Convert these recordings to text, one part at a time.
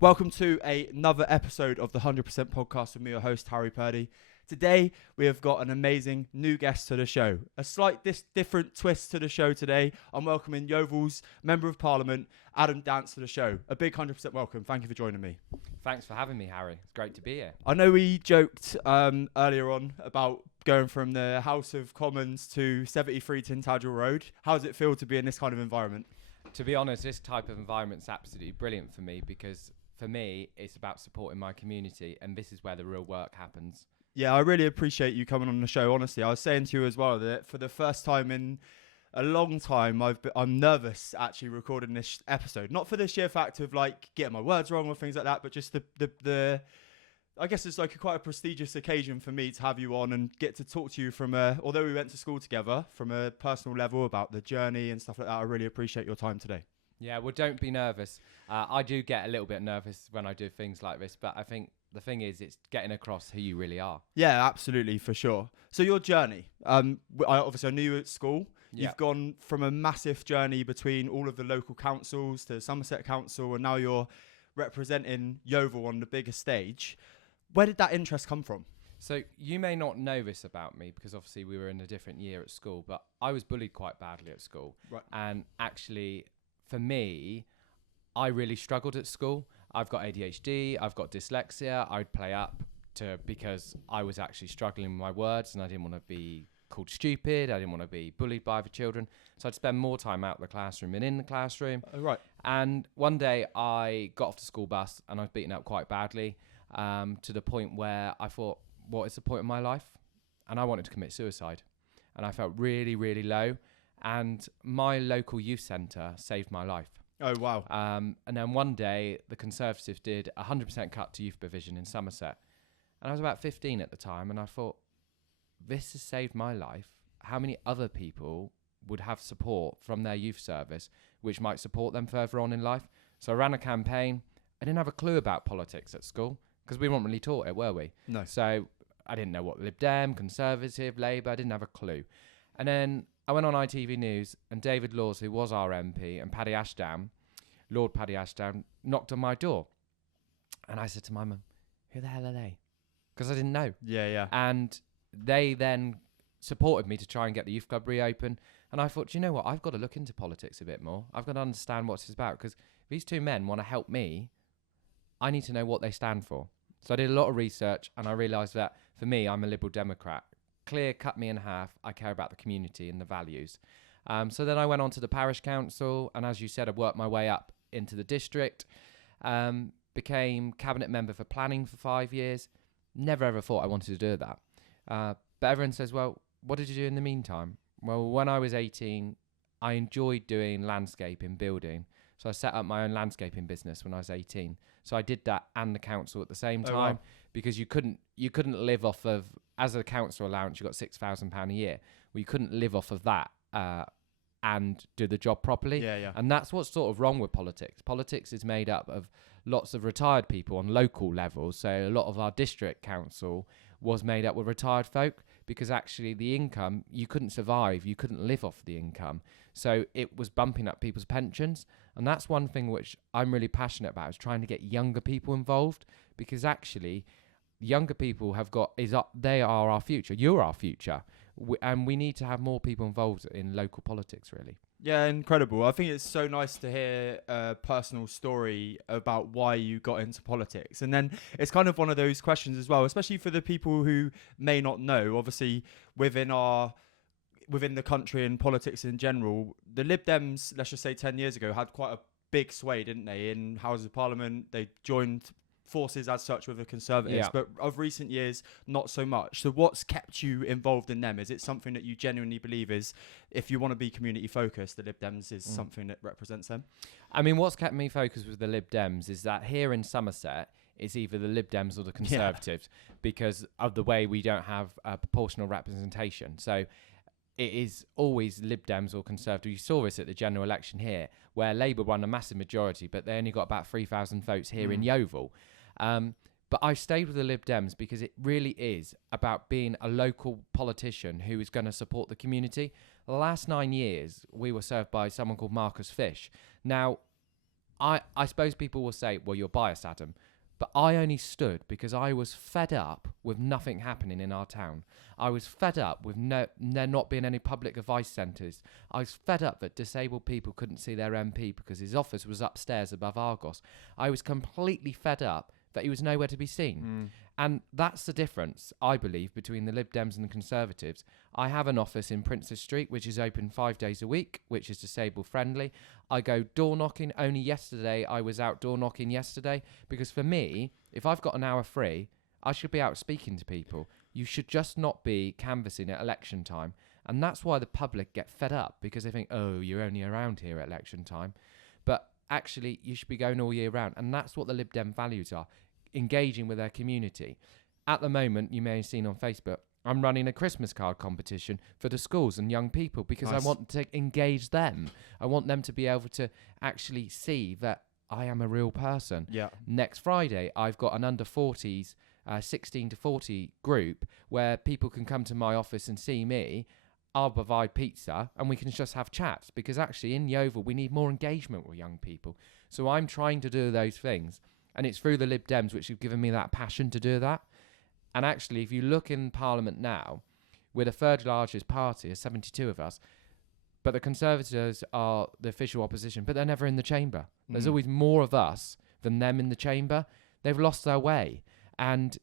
Welcome to another episode of the 100% podcast with me, your host, Harry Purdy. Today, we have got an amazing new guest to the show. A slight different twist to the show today. I'm welcoming Yeovil's Member of Parliament, Adam Dance, to the show. A big 100% welcome. Thank you for joining me. Thanks for having me, Harry. It's great to be here. I know we joked earlier on about going from the House of Commons to 73 Tintagel Road. How does it feel to be in this kind of environment? To be honest, this type of environment's absolutely brilliant for me because for me, it's about supporting my community, and this is where the real work happens. Yeah, I really appreciate you coming on the show. Honestly, I was saying to you as well that for the first time in a long time, I'm nervous actually recording this episode. Not for the sheer fact of like getting my words wrong or things like that, but just the I guess it's like quite a prestigious occasion for me to have you on and get to talk to you although we went to school together, from a personal level about the journey and stuff like that. I really appreciate your time today. Yeah, well, don't be nervous. I do get a little bit nervous when I do things like this, but I think the thing is, it's getting across who you really are. Yeah, absolutely, for sure. So your journey, I knew you at school. Yeah. You've gone from a massive journey between all of the local councils to Somerset Council, and now you're representing Yeovil on the bigger stage. Where did that interest come from? So you may not know this about me because obviously we were in a different year at school, but I was bullied quite badly at school. Right. And actually, for me, I really struggled at school. I've got ADHD, I've got dyslexia. I'd play up because I was actually struggling with my words and I didn't want to be called stupid. I didn't want to be bullied by other children. So I'd spend more time out of the classroom than in the classroom. Oh, right. And one day I got off the school bus and I was beaten up quite badly to the point where I thought, what is the point of my life? And I wanted to commit suicide. And I felt really, really low. And my local youth centre saved my life. Oh, wow. And then one day, the Conservatives did a 100% cut to youth provision in Somerset. And I was about 15 at the time, and I thought, this has saved my life. How many other people would have support from their youth service, which might support them further on in life? So I ran a campaign. I didn't have a clue about politics at school, because we weren't really taught it, were we? No. So I didn't know what Lib Dem, Conservative, Labour, I didn't have a clue. And then I went on ITV News, and David Laws, who was our MP, and Paddy Ashdown, Lord Paddy Ashdown, knocked on my door. And I said to my mum, who the hell are they? Because I didn't know. Yeah. And they then supported me to try and get the youth club reopened. And I thought, you know what? I've got to look into politics a bit more. I've got to understand what it's about. Because these two men want to help me. I need to know what they stand for. So I did a lot of research, and I realised that for me, I'm a Liberal Democrat. Clear, cut me in half. I care about the community and the values. So then I went on to the parish council, and as you said, I worked my way up into the district, became cabinet member for planning for 5 years. Never ever thought I wanted to do that. But everyone says, well, what did you do in the meantime? Well, when I was 18, I enjoyed doing landscaping, building. So I set up my own landscaping business when I was 18. So I did that and the council at the same time, because you couldn't live off of, as a council allowance, you got £6,000 a year. Well, you couldn't live off of that and do the job properly. Yeah. And that's what's sort of wrong with politics. Politics is made up of lots of retired people on local levels. So a lot of our district council was made up with retired folk, because actually the income, you couldn't survive. You couldn't live off the income. So it was bumping up people's pensions. And that's one thing which I'm really passionate about, is trying to get younger people involved, because actually younger people they are our future. You're our future. And we need to have more people involved in local politics, really. Yeah, incredible. I think it's so nice to hear a personal story about why you got into politics. And then it's kind of one of those questions as well, especially for the people who may not know. Obviously, within the country and politics in general, the Lib Dems, let's just say 10 years ago, had quite a big sway, didn't they, in Houses of Parliament. They joined forces as such with the Conservatives, but of recent years, not so much. So what's kept you involved in them? Is it something that you genuinely believe is, if you want to be community focused, the Lib Dems is something that represents them? I mean, what's kept me focused with the Lib Dems is that here in Somerset, it's either the Lib Dems or the Conservatives, because of the way we don't have proportional representation. So it is always Lib Dems or Conservative. You saw this at the general election here, where Labour won a massive majority, but they only got about 3,000 votes here in Yeovil. But I stayed with the Lib Dems because it really is about being a local politician who is going to support the community. The last 9 years, we were served by someone called Marcus Fish. Now, I suppose people will say, well, you're biased, Adam. But I only stood because I was fed up with nothing happening in our town. I was fed up with there not being any public advice centres. I was fed up that disabled people couldn't see their MP because his office was upstairs above Argos. I was completely fed up that he was nowhere to be seen. And that's the difference, I believe, between the Lib Dems and the Conservatives. I have an office in Princess Street, which is open 5 days a week, which is disabled friendly. I go door knocking. Only yesterday, I was out door knocking yesterday, because for me, if I've got an hour free, I should be out speaking to people. You should just not be canvassing at election time. And that's why the public get fed up, because they think, oh, you're only around here at election time. But actually, you should be going all year round. And that's what the Lib Dem values are. Engaging with their community. At the moment, you may have seen on Facebook, I'm running a Christmas card competition for the schools and young people, because Nice. I want to engage them. I want them to be able to actually see that I am a real person. Yeah. Next Friday, I've got an under 40s, 16 to 40 group where people can come to my office and see me. I'll provide pizza and we can just have chats, because actually in Yeovil, we need more engagement with young people. So I'm trying to do those things. And it's through the Lib Dems which have given me that passion to do that. And actually, if you look in Parliament now, we're the third largest party, there's 72 of us, but the Conservatives are the official opposition, but they're never in the chamber. There's always more of us than them in the chamber. They've lost their way. And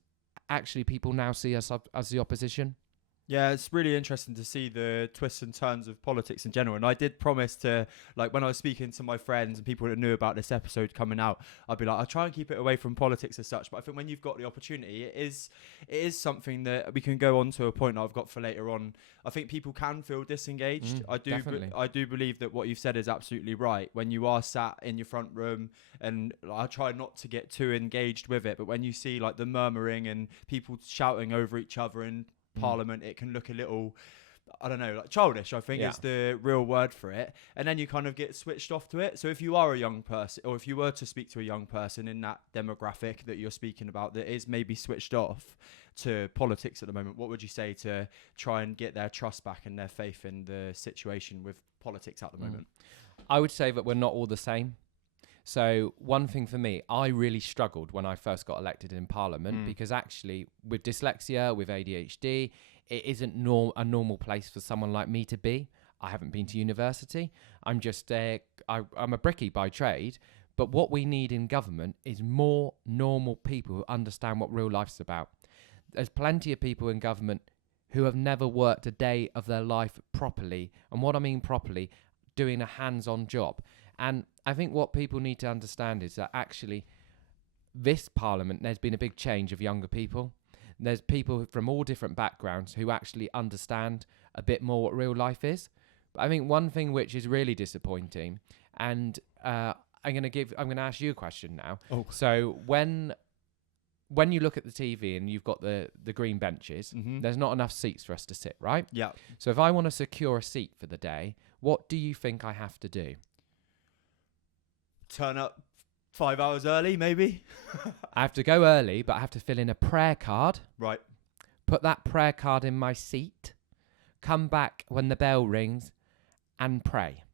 actually, people now see us as the opposition. Yeah, it's really interesting to see the twists and turns of politics in general. And I did promise to, like, when I was speaking to my friends and people that knew about this episode coming out, I'd be like, I'll try and keep it away from politics as such. But I think when you've got the opportunity, it is something that we can go on to a point that I've got for later on. I think people can feel disengaged. Definitely. I do believe that what you've said is absolutely right. When you are sat in your front room, and I try not to get too engaged with it, but when you see like the murmuring and people shouting over each other and Parliament, it can look a little, I don't know, like childish, I think is the real word for it. And then you kind of get switched off to it. So if you are a young person, or if you were to speak to a young person in that demographic that you're speaking about that is maybe switched off to politics at the moment, what would you say to try and get their trust back and their faith in the situation with politics at the moment? I would say that we're not all the same. So one thing for me, I really struggled when I first got elected in Parliament, because actually with dyslexia, with ADHD, it isn't a normal place for someone like me to be. I haven't been to university. I'm just I'm a brickie by trade. But what we need in government is more normal people who understand what real life's about. There's plenty of people in government who have never worked a day of their life properly. And what I mean properly, doing a hands-on job. And I think what people need to understand is that actually this Parliament, there's been a big change of younger people. There's people from all different backgrounds who actually understand a bit more what real life is. But I think one thing which is really disappointing, and I'm going to ask you a question now. Oh. So when you look at the TV and you've got the green benches, there's not enough seats for us to sit, right? Yeah. So if I want to secure a seat for the day, what do you think I have to do? Turn up 5 hours early, maybe. I have to go early, but I have to fill in a prayer card, Right. put that prayer card in my seat, come back when the bell rings, and pray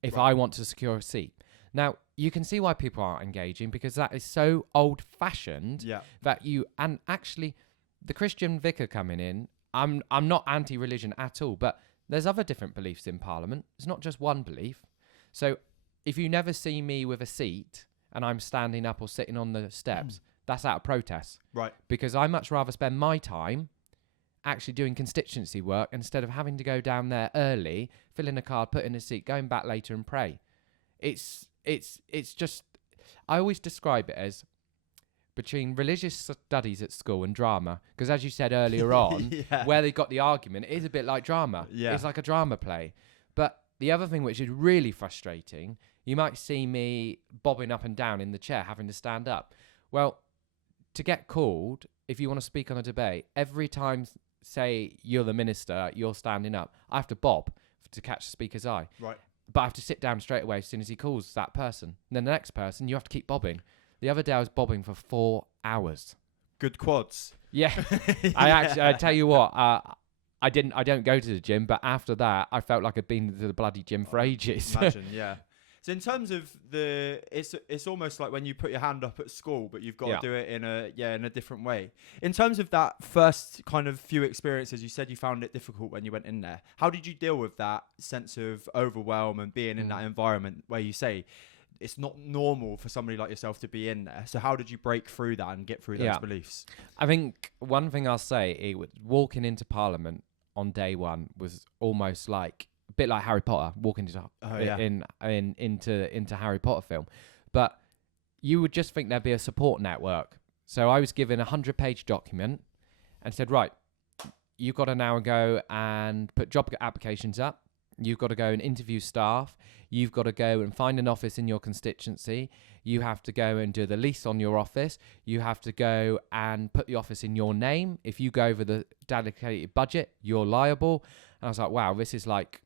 if Right. I want to secure a seat. Now, you can see why people aren't engaging, because that is so old-fashioned Yeah. that and actually, the Christian vicar coming in, I'm not anti-religion at all, but there's other different beliefs in Parliament. It's not just one belief. So if you never see me with a seat and I'm standing up or sitting on the steps, that's out of protest. Right. Because I much rather spend my time actually doing constituency work instead of having to go down there early, fill in a card, put in a seat, going back later and pray. It's just, I always describe it as between religious studies at school and drama, because as you said earlier on, Yeah. where they got the argument, it is a bit like drama. Yeah. It's like a drama play. But the other thing which is really frustrating, you might see me bobbing up and down in the chair, having to stand up. Well, to get called, if you want to speak on a debate, every time, say, you're the minister, you're standing up, I have to bob to catch the speaker's eye. Right. But I have to sit down straight away as soon as he calls that person. And then the next person, you have to keep bobbing. The other day I was bobbing for 4 hours. Good quads. Yeah. I tell you what, I don't go to the gym, but after that, I felt like I'd been to the bloody gym for ages. Imagine, yeah. So in terms of it's almost like when you put your hand up at school, but you've got Yeah. to do it in a different way. In terms of that first kind of few experiences, you said you found it difficult when you went in there. How did you deal with that sense of overwhelm and being in that environment where you say it's not normal for somebody like yourself to be in there? So how did you break through that and get through those Yeah. beliefs? I think one thing I'll say, walking into Parliament on day one was almost like a bit like Harry Potter walking into Harry Potter film, but you would just think there'd be a support network. So I was given a 100-page document and said, right, you've got to now go and put job applications up. You've got to go and interview staff. You've got to go and find an office in your constituency. You have to go and do the lease on your office. You have to go and put the office in your name. If you go over the dedicated budget, you're liable. And I was like, wow, this is like...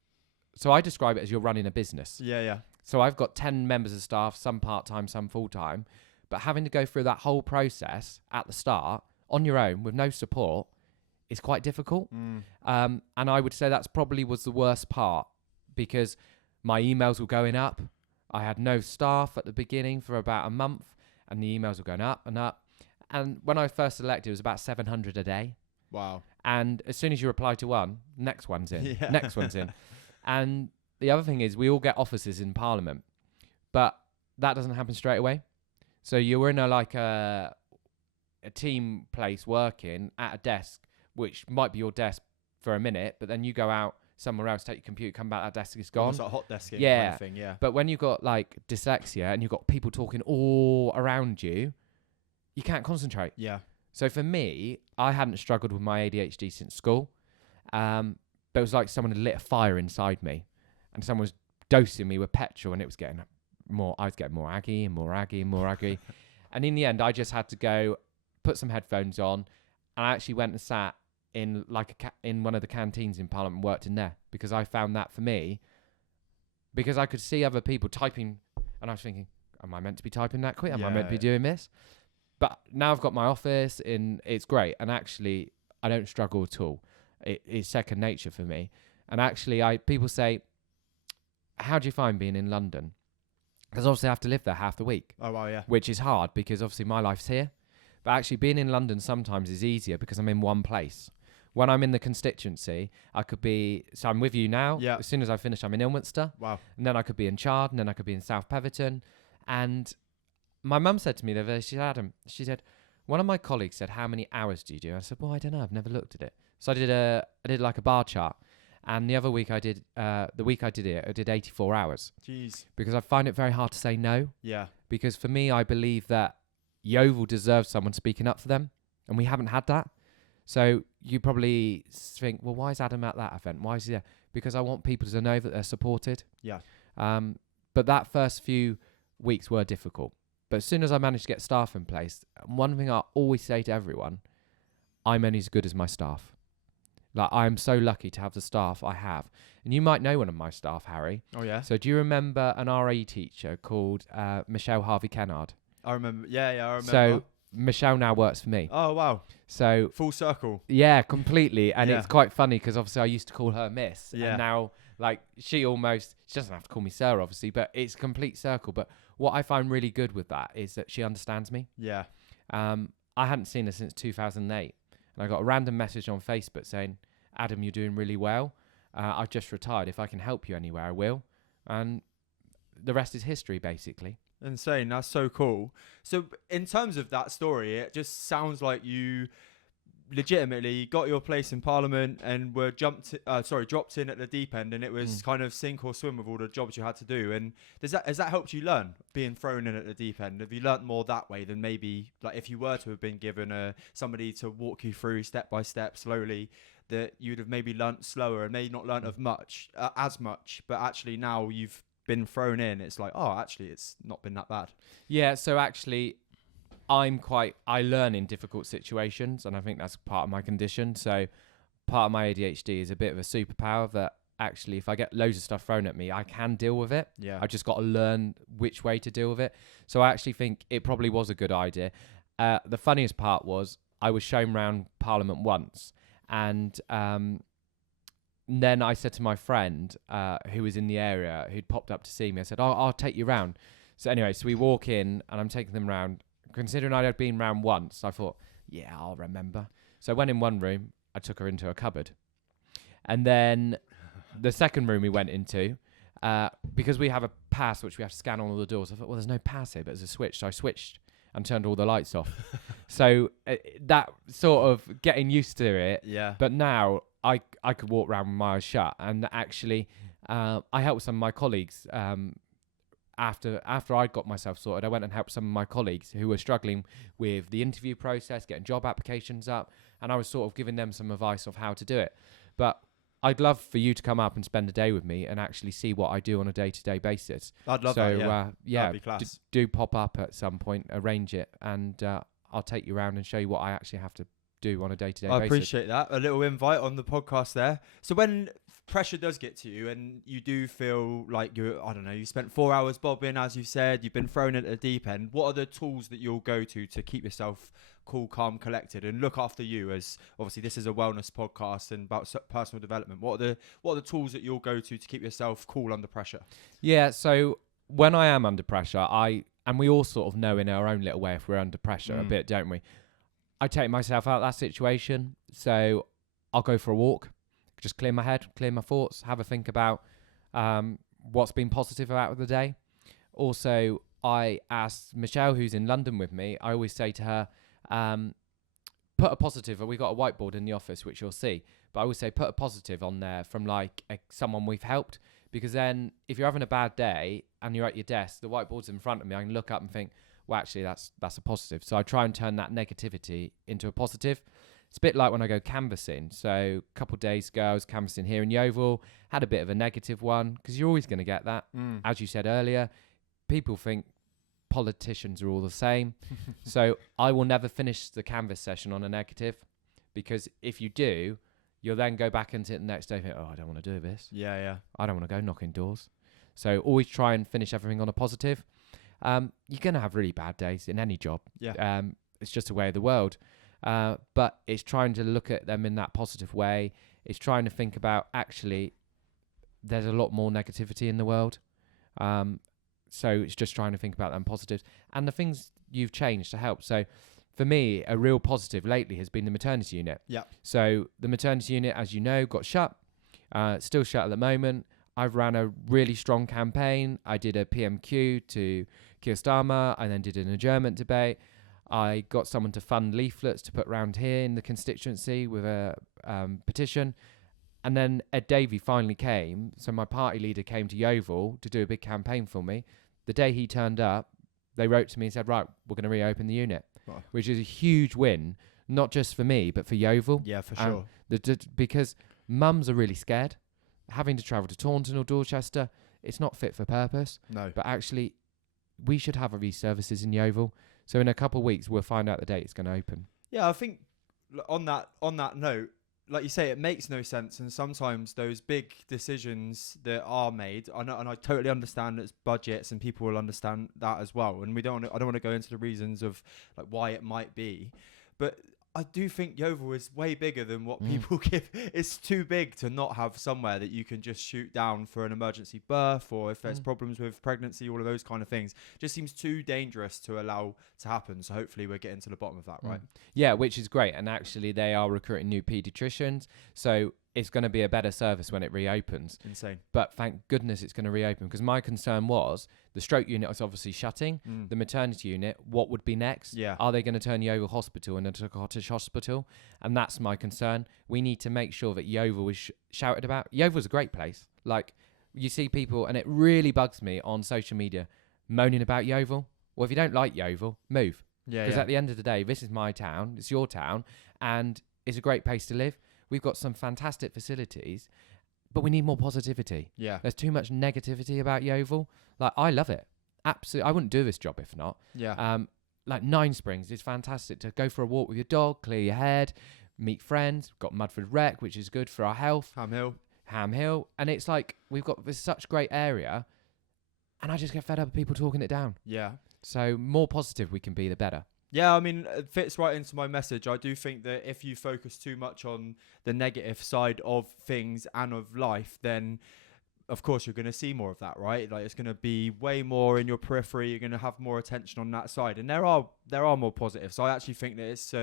So I describe it as you're running a business. Yeah. So I've got 10 members of staff, some part-time, some full-time. But having to go through that whole process at the start on your own with no support is quite difficult. And I would say that's probably was the worst part, because my emails were going up. I had no staff at the beginning for about a month, and the emails were going up and up. And when I was first elected, it was about 700 a day. Wow. And as soon as you reply to one, next one's in, Yeah. next one's in. And the other thing is we all get offices in Parliament, but that doesn't happen straight away. So you're in a team place working at a desk, which might be your desk for a minute, but then you go out somewhere else, take your computer, come back, that desk is gone. It's like hot desking Yeah. kind of thing, yeah. But when you've got like dyslexia and you've got people talking all around you, you can't concentrate. Yeah. So for me, I hadn't struggled with my ADHD since school. But it was like someone had lit a fire inside me, and someone was dosing me with petrol, and it was getting more. I was getting more aggy and more aggy and more aggy. And in the end, I just had to go put some headphones on, and I actually went and sat in in one of the canteens in Parliament and worked in there, because I found that for me, because I could see other people typing, and I was thinking, am I meant to be typing that quick? Am I meant to be doing this? But now I've got my office and it's great. And actually, I don't struggle at all. It's second nature for me. And actually, people say, how do you find being in London? Because obviously I have to live there half the week. Oh, wow, yeah. Which is hard, because obviously my life's here. But actually being in London sometimes is easier because I'm in one place. When I'm in the constituency, so I'm with you now. Yeah. As soon as I finish, I'm in Ilminster. Wow. And then I could be in Chard, and then I could be in South Petherton. And my mum said to me the other day, she said, Adam, she said, one of my colleagues said, how many hours do you do? I said, well, I don't know. I've never looked at it. So I did like a bar chart. And the other week I did 84 hours. Jeez. Because I find it very hard to say no. Yeah. Because for me, I believe that Yeovil deserves someone speaking up for them. And we haven't had that. So you probably think, well, why is Adam at that event? Why is he there? Because I want people to know that they're supported. Yeah. But that first few weeks were difficult. But as soon as I managed to get staff in place, one thing I always say to everyone, I'm only as good as my staff. Like, I'm so lucky to have the staff I have. And you might know one of my staff, Harry. Oh, yeah? So do you remember an RE teacher called Michelle Harvey-Kennard? I remember. Yeah, I remember. So Michelle now works for me. Oh, wow. So Full circle. yeah, completely. And Yeah. it's quite funny because obviously I used to call her Miss. Yeah. And now, like, she doesn't have to call me Sir, obviously, but it's a complete circle. But what I find really good with that is that she understands me. Yeah. I hadn't seen her since 2008. And I got a random message on Facebook saying, Adam, you're doing really well. I've just retired. If I can help you anywhere, I will. And the rest is history, basically. Insane. That's so cool. So in terms of that story, it just sounds like you legitimately got your place in Parliament and were dropped in at the deep end, and it was kind of sink or swim with all the jobs you had to do. And has that helped you learn, being thrown in at the deep end? Have you learnt more that way than maybe like if you were to have been given somebody to walk you through step by step slowly, that you'd have maybe learnt slower and maybe not learnt as much, but actually now you've been thrown in, it's like, oh, actually it's not been that bad. Yeah, so actually I learn in difficult situations, and I think that's part of my condition. So part of my ADHD is a bit of a superpower that actually if I get loads of stuff thrown at me, I can deal with it. Yeah. I just got to learn which way to deal with it. So I actually think it probably was a good idea. The funniest part was I was shown around Parliament once, and then I said to my friend who was in the area, who'd popped up to see me, I said, I'll take you round. So anyway, so we walk in and I'm taking them round. Considering I had been round once, I thought, yeah, I'll remember. So I went in one room, I took her into a cupboard. And then the second room we went into, because we have a pass which we have to scan on all the doors, I thought, well, there's no pass here, but there's a switch. So I switched and turned all the lights off. So that sort of getting used to it. Yeah. But now I could walk around with my eyes shut. And actually, I helped some of my colleagues. After I'd got myself sorted, I went and helped some of my colleagues who were struggling with the interview process, getting job applications up. And I was sort of giving them some advice of how to do it. But I'd love for you to come up and spend a day with me and actually see what I do on a day-to-day basis. I'd love so, that, yeah. That'd be class. Do pop up at some point, arrange it, and I'll take you around and show you what I actually have to do on a day-to-day basis. I appreciate that. A little invite on the podcast there. So when pressure does get to you and you do feel like I don't know, you spent 4 hours bobbing, as you said, you've been thrown at the deep end, what are the tools that you'll go to keep yourself cool, calm, collected, and look after you? As obviously this is a wellness podcast and about personal development. What are the tools that you'll go to keep yourself cool under pressure? Yeah, so when I am under pressure, and we all sort of know in our own little way if we're under pressure a bit, don't we? I take myself out of that situation. So I'll go for a walk, just clear my head, clear my thoughts, have a think about what's been positive about the day. Also, I asked Michelle, who's in London with me, I always say to her, put a positive, we got a whiteboard in the office, which you'll see, but I always say put a positive on there from like someone we've helped, because then if you're having a bad day and you're at your desk, the whiteboard's in front of me, I can look up and think, well, actually, that's a positive. So I try and turn that negativity into a positive. It's a bit like when I go canvassing. So a couple of days ago, I was canvassing here in Yeovil, had a bit of a negative one, because you're always going to get that. As you said earlier, people think politicians are all the same. So I will never finish the canvass session on a negative, because if you do, you'll then go back into it the next day and think, oh, I don't want to do this. Yeah. I don't want to go knocking doors. So always try and finish everything on a positive. You're going to have really bad days in any job. Yeah. It's just a way of the world. But it's trying to look at them in that positive way. It's trying to think about, actually, there's a lot more negativity in the world. So it's just trying to think about them positives and the things you've changed to help. So for me, a real positive lately has been the maternity unit. Yeah. So the maternity unit, as you know, got shut. Still shut at the moment. I've ran a really strong campaign. I did a PMQ to Keir Starmer. I then did an adjournment debate. I got someone to fund leaflets to put around here in the constituency with a petition. And then Ed Davey finally came. So my party leader came to Yeovil to do a big campaign for me. The day he turned up, they wrote to me and said, right, we're going to reopen the unit, which is a huge win, not just for me, but for Yeovil. Yeah, for sure. Because mums are really scared. Having to travel to Taunton or Dorchester, it's not fit for purpose. No. But actually, we should have these services in Yeovil. So in a couple of weeks, we'll find out the date it's going to open. Yeah, I think on that note, like you say, it makes no sense. And sometimes those big decisions that are made, I know, and I totally understand it's budgets and people will understand that as well. And I don't want to go into the reasons of like why it might be. But I do think Yeovil is way bigger than what people give. It's too big to not have somewhere that you can just shoot down for an emergency birth, or if there's problems with pregnancy, all of those kind of things. Just seems too dangerous to allow to happen. So hopefully we're getting to the bottom of that, right? Yeah, which is great. And actually they are recruiting new paediatricians. So it's going to be a better service when it reopens. Insane. But thank goodness it's going to reopen, because my concern was the stroke unit was obviously shutting. The maternity unit, what would be next? Yeah. Are they going to turn Yeovil Hospital into a cottage hospital? And that's my concern. We need to make sure that Yeovil is shouted about. Yeovil's a great place. Like, you see people, and it really bugs me on social media, moaning about Yeovil. Well, if you don't like Yeovil, move. Yeah. Because at the end of the day, this is my town, it's your town, and it's a great place to live. We've got some fantastic facilities, but we need more positivity. Yeah. There's too much negativity about Yeovil. Like, I love it. Absolutely. I wouldn't do this job if not. Yeah. Like Nine Springs is fantastic to go for a walk with your dog, clear your head, meet friends. We've got Mudford Rec, which is good for our health. Ham Hill. And it's like, we've got this such great area, and I just get fed up of people talking it down. Yeah. So more positive we can be, the better. Yeah, I mean, it fits right into my message. I do think that if you focus too much on the negative side of things and of life, then of course you're going to see more of that, right? Like it's going to be way more in your periphery. You're going to have more attention on that side, and there are more positives. So I actually think that it's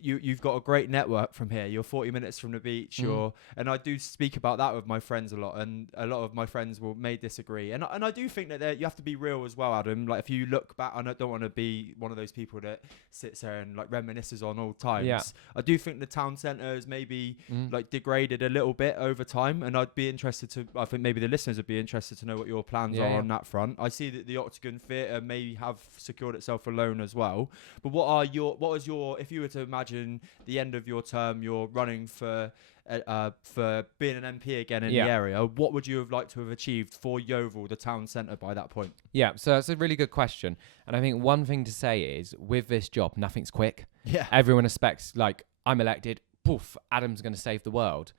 you've got a great network from here. You're 40 minutes from the beach. And I do speak about that with my friends a lot, and a lot of my friends may disagree. And I do think that you have to be real as well, Adam. Like if you look back, I don't want to be one of those people that sits there and like reminisces on old times. Yeah. I do think the town centre has maybe like degraded a little bit over time, and I'd be interested to. I think maybe the listeners would be interested to know what your plans are on that front. I see that the Octagon Theatre may have secured itself a loan as well. But what is your if you were to imagine the end of your term, you're running for being an MP again in the area, what would you have liked to have achieved for Yeovil, the town centre, by that point? Yeah, so that's a really good question. And I think one thing to say is, with this job, nothing's quick. Yeah. Everyone expects, like, I'm elected, poof, Adam's going to save the world.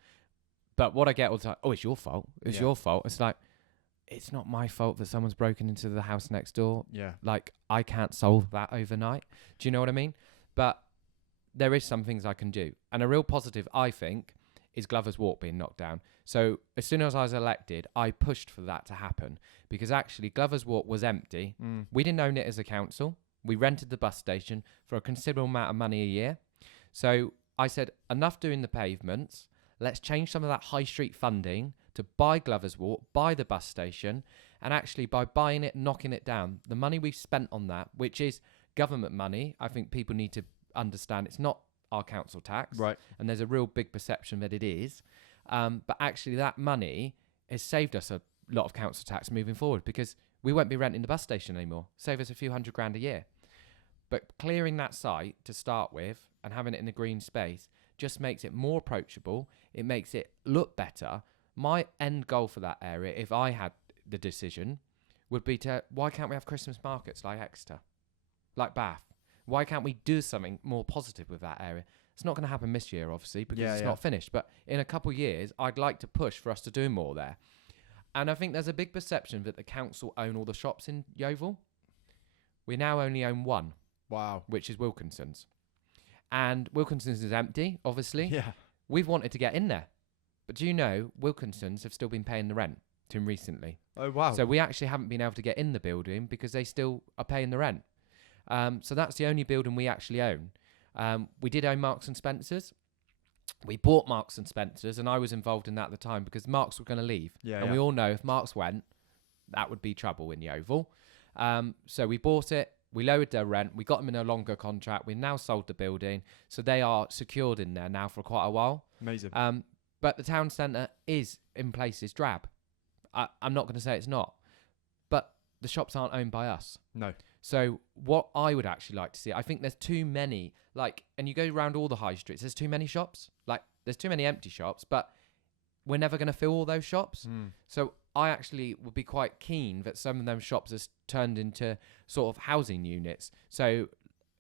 But what I get all the time, oh, it's your fault. It's your fault. It's like, it's not my fault that someone's broken into the house next door. Yeah. Like, I can't solve that overnight. Do you know what I mean? But there is some things I can do. And a real positive, I think, is Glover's Walk being knocked down. So as soon as I was elected, I pushed for that to happen, because actually Glover's Walk was empty. We didn't own it as a council. We rented the bus station for a considerable amount of money a year. So I said, enough doing the pavements. Let's change some of that high street funding to buy Glover's Walk, buy the bus station, and actually by buying it, knocking it down, the money we've spent on that, which is government money, I think people need to understand it's not our council tax. Right. And there's a real big perception that it is. But actually that money has saved us a lot of council tax moving forward, because we won't be renting the bus station anymore. Save us a few $100,000 a year. But clearing that site to start with and having it in the green space just makes it more approachable. It makes it look better. My end goal for that area, if I had the decision, would be why can't we have Christmas markets like Exeter, like Bath? Why can't we do something more positive with that area? It's not going to happen this year, obviously, because it's not finished. But in a couple of years, I'd like to push for us to do more there. And I think there's a big perception that the council own all the shops in Yeovil. We now only own one. Wow. Which is Wilkinson's. And Wilkinson's is empty, obviously. Yeah. We've wanted to get in there. But do you know, Wilkinson's have still been paying the rent to him recently. Oh, wow. So we actually haven't been able to get in the building because they still are paying the rent. So that's the only building we actually own. We did own Marks and Spencer's. We bought Marks and Spencer's, and I was involved in that at the time because Marks were going to leave. We all know if Marks went, that would be trouble in Yeovil. So we bought it. We lowered their rent. We got them in a longer contract. We've now sold the building. So they are secured in there now for quite a while. Amazing. But the town centre is, in places, drab. I'm not going to say it's not. But the shops aren't owned by us. No. So what I would actually like to see, I think there's too many, and you go around all the high streets, there's too many shops. There's too many empty shops, but we're never going to fill all those shops. So I actually would be quite keen that some of them shops are turned into sort of housing units. So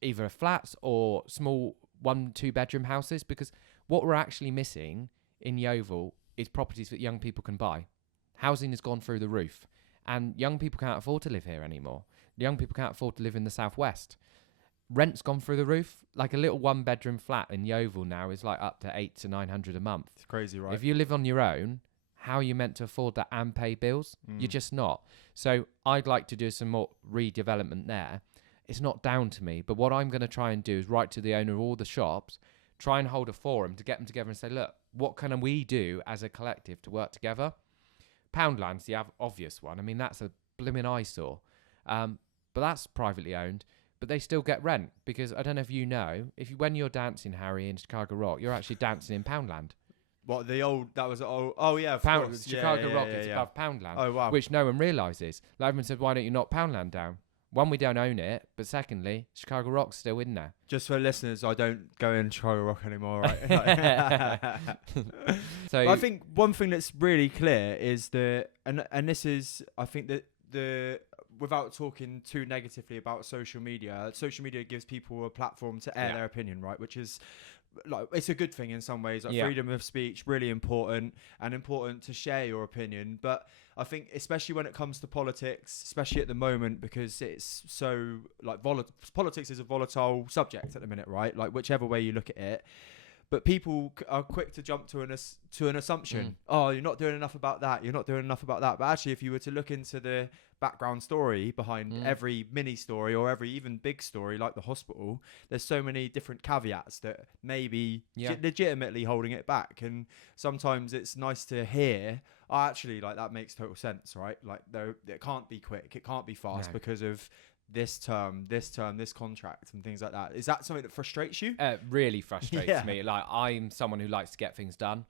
either flats or small 1-2 bedroom houses, because what we're actually missing in Yeovil is properties that young people can buy. Housing has gone through the roof, and young people can't afford to live here anymore. Young people can't afford to live in the southwest. Rent's gone through the roof. Like a little 1-bedroom flat in Yeovil now is like up to $800 to $900 a month. It's crazy, right? If you live on your own, how are you meant to afford that and pay bills? You're just not. So I'd like to do some more redevelopment there. It's not down to me, but what I'm going to try and do is write to the owner of all the shops, try and hold a forum to get them together and say, look, what can we do as a collective to work together? Poundland's the obvious one. I mean, that's a blooming eyesore. But that's privately owned, but they still get rent, because I don't know if you know, when you're dancing, Harry, in Chicago Rock, you're actually dancing in Poundland. What, the old, that was, oh yeah, of course. Chicago Rock is above Poundland, oh, wow. Which no one realises. Like everyone said, why don't you knock Poundland down? One, we don't own it, but secondly, Chicago Rock's still in there. Just for listeners, I don't go in Chicago Rock anymore, right? So I think one thing that's really clear is and this is, I think that without talking too negatively about social media gives people a platform to air their opinion, right? Which is like it's a good thing in some ways. Like Yeah. freedom of speech, really important, and important to share your opinion. But I think, especially when it comes to politics, especially at the moment, because it's so like politics is a volatile subject at the minute, right? Like whichever way you look at it. But people are quick to jump to an assumption. Oh, you're not doing enough about that. You're not doing enough about that. But actually, if you were to look into the background story behind every mini story or every even big story, like the hospital, there's so many different caveats that maybe legitimately holding it back. And sometimes it's nice to hear, oh, actually, like that makes total sense, right? Like it can't be quick, it can't be fast because of this contract and things like that. Is that something that frustrates you? Really frustrates me. Like, I'm someone who likes to get things done.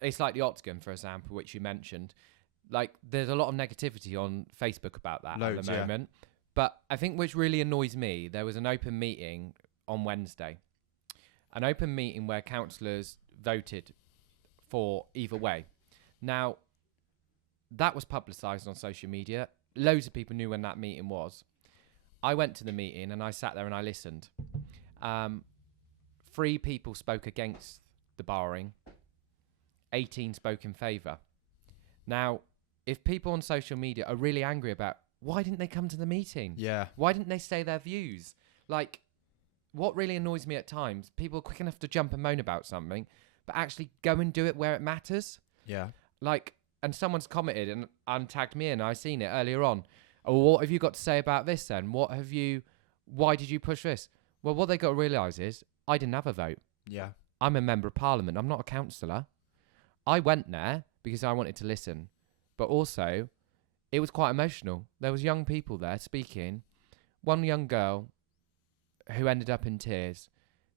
It's like the Octagon, for example, which you mentioned. Like, there's a lot of negativity on Facebook about that at the moment. But I think which really annoys me, there was an open meeting on Wednesday. An open meeting where councillors voted for either way. Now, that was publicised on social media. Loads of people knew when that meeting was. I went to the meeting and I sat there and I listened. 3 people spoke against the barring. 18 spoke in favour. Now, if people on social media are really angry about, why didn't they come to the meeting? Yeah. Why didn't they say their views? Like, what really annoys me at times, people are quick enough to jump and moan about something, but actually go and do it where it matters. Yeah. Like, and someone's commented and tagged me in. I seen it earlier on. Oh, what have you got to say about this then? Why did you push this? Well, what they got to realise is I didn't have a vote. Yeah. I'm a member of parliament. I'm not a councillor. I went there because I wanted to listen. But also, it was quite emotional. There was young people there speaking. One young girl who ended up in tears,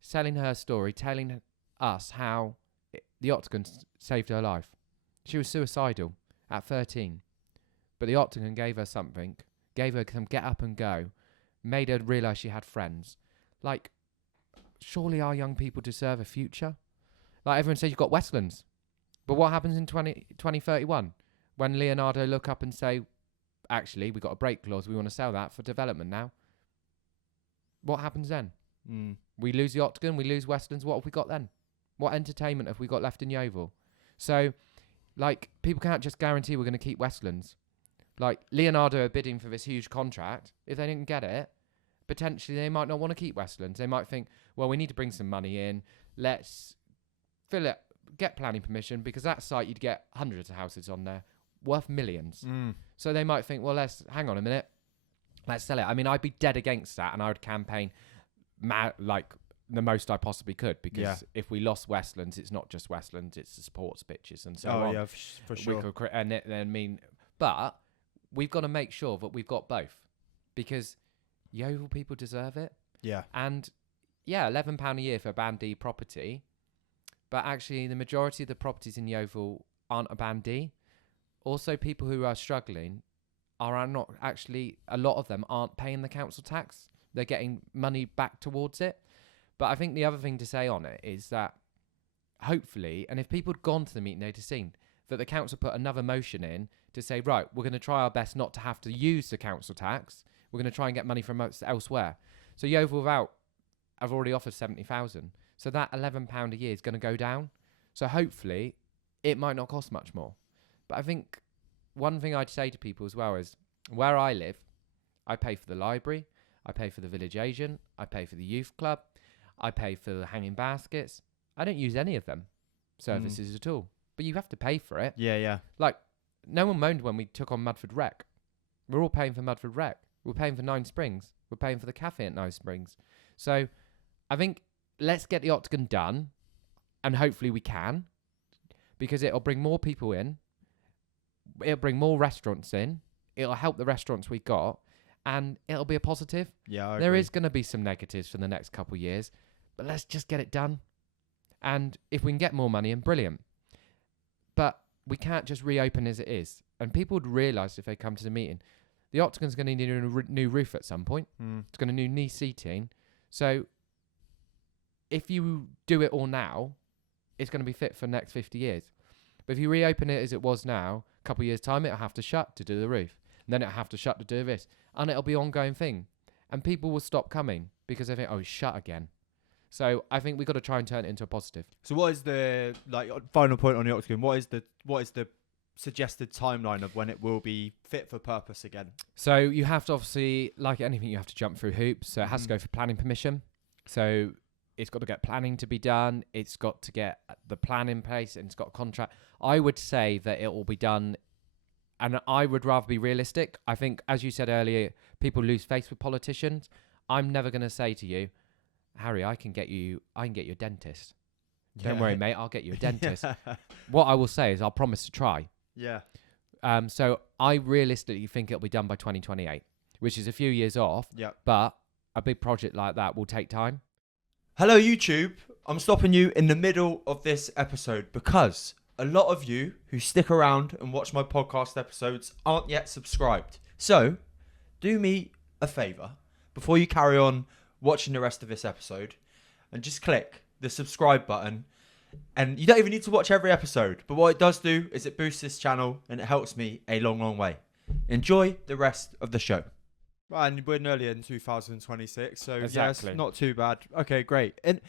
telling her story, telling us how the Octagon saved her life. She was suicidal at 13. But the Octagon gave her something, gave her some get up and go, made her realise she had friends. Like, surely our young people deserve a future? Like, everyone says you've got Westlands. But what happens in 2031 when Leonardo look up and say, actually, we've got a break clause, we want to sell that for development now? What happens then? We lose the Octagon, we lose Westlands, what have we got then? What entertainment have we got left in Yeovil? So, like, people can't just guarantee we're going to keep Westlands. Like, Leonardo are bidding for this huge contract. If they didn't get it, potentially they might not want to keep Westlands. They might think, well, we need to bring some money in. Let's fill it, get planning permission, because that site you'd get hundreds of houses on there, worth millions. So they might think, well, hang on a minute. Let's sell it. I mean, I'd be dead against that, and I would campaign like the most I possibly could, because if we lost Westlands, it's not just Westlands, it's the sports pitches and so on. Oh, yeah, for sure. But we've got to make sure that we've got both, because Yeovil people deserve it. Yeah. And yeah, £11 a year for a Band D property, but actually the majority of the properties in Yeovil aren't a Band D. Also, people who are struggling are not actually, a lot of them aren't paying the council tax. They're getting money back towards it. But I think the other thing to say on it is that hopefully, and if people had gone to the meeting, they'd have seen that the council put another motion in to say, right, we're going to try our best not to have to use the council tax. We're going to try and get money from elsewhere. So Yeovil I've already offered 70,000. So that £11 a year is going to go down. So hopefully it might not cost much more. But I think one thing I'd say to people as well is, where I live, I pay for the library, I pay for the village agent, I pay for the youth club, I pay for the hanging baskets. I don't use any of them services at all. But you have to pay for it. Yeah, yeah. Like, no one moaned when we took on Mudford Rec. We're all paying for Mudford Rec. We're paying for Nine Springs. We're paying for the cafe at Nine Springs. So I think let's get the Octagon done, and hopefully we can, because it'll bring more people in. It'll bring more restaurants in. It'll help the restaurants we got, and it'll be a positive. Yeah, there is going to be some negatives for the next couple of years, but let's just get it done. And if we can get more money in, brilliant. But we can't just reopen as it is. And people would realise if they come to the meeting, the Octagon's going to need a new roof at some point. It's going to need new seating. So if you do it all now, it's going to be fit for the next 50 years. But if you reopen it as it was now, a couple of years' time, it'll have to shut to do the roof. And then it'll have to shut to do this. And it'll be an ongoing thing. And people will stop coming because they think, oh, it's shut again. So I think we've got to try and turn it into a positive. So what is the final point on the Octagon? What is the suggested timeline of when it will be fit for purpose again? So you have to obviously, like anything, you have to jump through hoops. So it has to go for planning permission. So it's got to get planning to be done. It's got to get the plan in place, and it's got a contract. I would say that it will be done, and I would rather be realistic. I think, as you said earlier, people lose faith with politicians. I'm never going to say to you, Harry, I can get you a dentist. Don't worry, mate, I'll get you a dentist. What I will say is I'll promise to try. Yeah. So I realistically think it'll be done by 2028, which is a few years off. Yeah. But a big project like that will take time. Hello, YouTube. I'm stopping you in the middle of this episode because a lot of you who stick around and watch my podcast episodes aren't yet subscribed. So do me a favour before you carry on watching the rest of this episode and just click the subscribe button. And you don't even need to watch every episode, but what it does do is it boosts this channel and it helps me a long, long way. Enjoy the rest of the show. Right, and we're nearly in 2026, so Exactly. yes, not too bad. Okay, great. And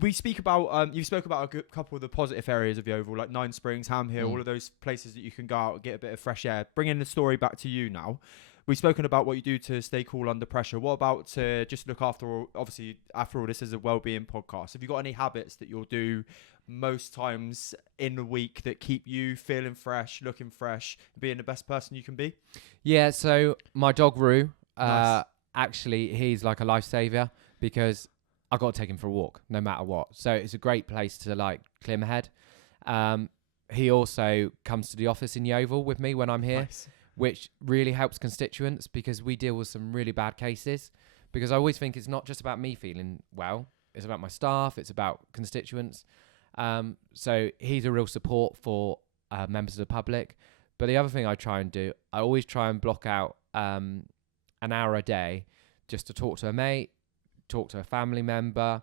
we speak about, you spoke about a good couple of the positive areas of the Oval, like Nine Springs, Ham Hill, all of those places that you can go out and get a bit of fresh air. Bringing the story back to you now. We've spoken about what you do to stay cool under pressure. What about to just look after, obviously, after all, this is a well-being podcast. Have you got any habits that you'll do most times in the week that keep you feeling fresh, looking fresh, being the best person you can be? Yeah, so my dog Roo, Nice. actually, he's like a lifesaver because I got to take him for a walk no matter what. So it's a great place to like clear my head. He also comes to the office in the Oval with me when I'm here. Nice. Which really helps constituents because we deal with some really bad cases. Because I always think it's not just about me feeling well, it's about my staff, it's about constituents. So he's a real support for members of the public. But the other thing I try and do, I always try and block out an hour a day just to talk to a mate, talk to a family member,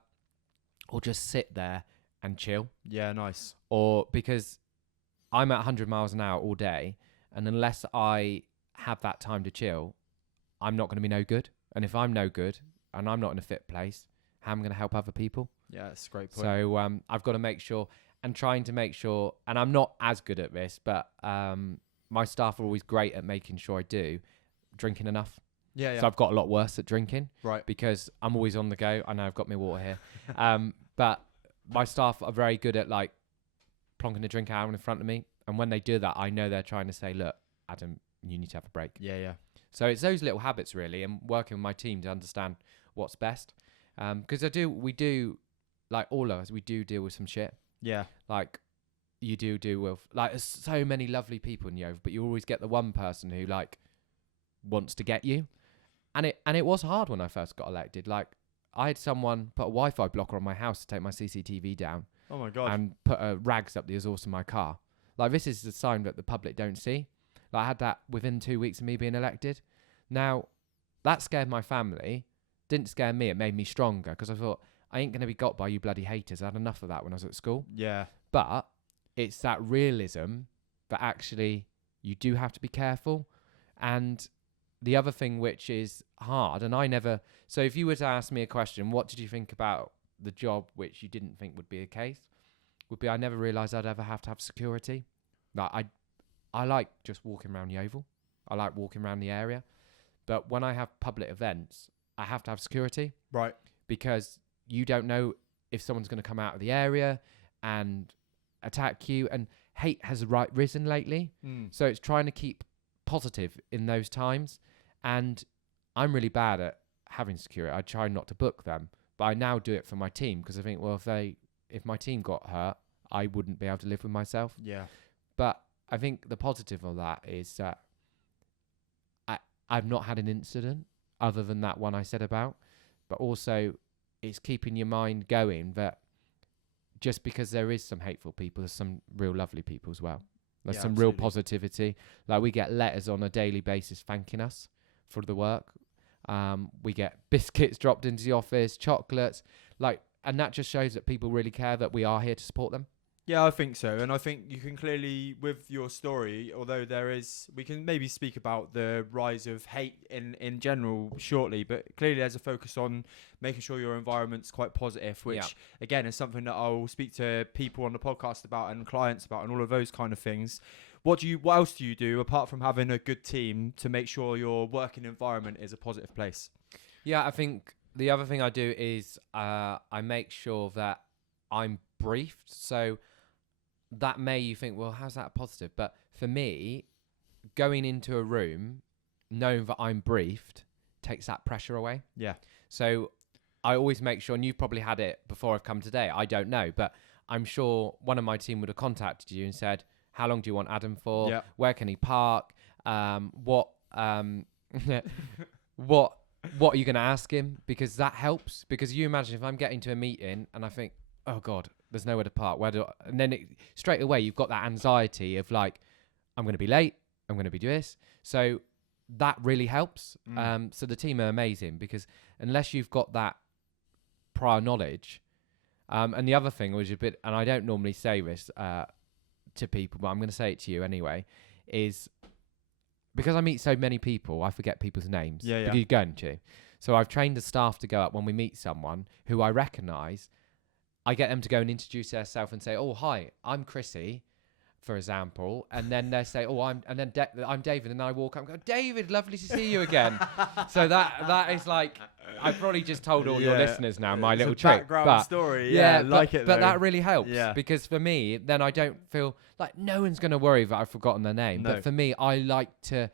or just sit there and chill. Yeah, nice. Or because I'm at 100 miles an hour all day, and unless I have that time to chill, I'm not going to be no good. And if I'm no good and I'm not in a fit place, how am I going to help other people? Yeah, that's a great point. So I've got to make sure and trying to make sure, and I'm not as good at this, but my staff are always great at making sure I do drinking enough. Yeah. So I've got a lot worse at drinking. Right. Because I'm always on the go. I know I've got my water here. But my staff are very good at like plonking a drink out in front of me. And when they do that, I know they're trying to say, look, Adam, you need to have a break. Yeah. So it's those little habits really, and working with my team to understand what's best. Because we do, like all of us, we do deal with some shit. Yeah. Like you do with, like there's so many lovely people in the Oval, but you always get the one person who like wants to get you. And it was hard when I first got elected. Like I had someone put a Wi-Fi blocker on my house to take my CCTV down. Oh my God. And put rags up the exhaust of my car. Like this is the sign that the public don't see. Like I had that within 2 weeks of me being elected. Now, that scared my family. Didn't scare me. It made me stronger because I thought, I ain't going to be got by you bloody haters. I had enough of that when I was at school. Yeah. But it's that realism that actually you do have to be careful. And the other thing which is hard, and I never... So if you were to ask me a question, what did you think about the job which you didn't think would be a case? Would be I never realised I'd ever have to have security. Like I like just walking around the Oval. I like walking around the area. But when I have public events, I have to have security. Right. Because you don't know if someone's going to come out of the area and attack you. And hate has risen lately. So it's trying to keep positive in those times. And I'm really bad at having security. I try not to book them. But I now do it for my team because I think, well, if my team got hurt, I wouldn't be able to live with myself. Yeah. But I think the positive of that is that I've not had an incident other than that one I said about. But also, it's keeping your mind going that just because there is some hateful people, there's some real lovely people as well. There's some real positivity. Like we get letters on a daily basis thanking us for the work. We get biscuits dropped into the office, chocolates, and that just shows that people really care that we are here to support them. Yeah, I think so. And I think you can clearly, with your story, although we can maybe speak about the rise of hate in general shortly, but clearly there's a focus on making sure your environment's quite positive, which, again, is something that I'll speak to people on the podcast about and clients about and all of those kind of things. What else do you do apart from having a good team to make sure your working environment is a positive place? Yeah, I think the other thing I do is I make sure that I'm briefed. So that you think, well, how's that positive? But for me, going into a room, knowing that I'm briefed, takes that pressure away. Yeah. So I always make sure, and you've probably had it before I've come today, I don't know, but I'm sure one of my team would have contacted you and said, how long do you want Adam for? Yeah. Where can he park? What what are you going to ask him? Because that helps. Because you imagine if I'm getting to a meeting and I think, oh God, there's nowhere to park. And then straight away you've got that anxiety of like, I'm going to be late. I'm going to be doing this. So that really helps. So the team are amazing because unless you've got that prior knowledge, and the other thing was and I don't normally say this to people, but I'm going to say it to you anyway, is because I meet so many people, I forget people's names. Yeah. Because you're going to. So I've trained the staff to go up when we meet someone who I recognise. I get them to go and introduce themselves and say, oh, hi, I'm Chrissy, for example. And then they say, oh, I'm David. And I walk up and go, David, lovely to see you again. So that is like, I've probably just told all your listeners now my little trick. Background story. Yeah, but that really helps. Yeah. Because for me, then I don't feel like no one's going to worry that I've forgotten their name. No. But for me, I like to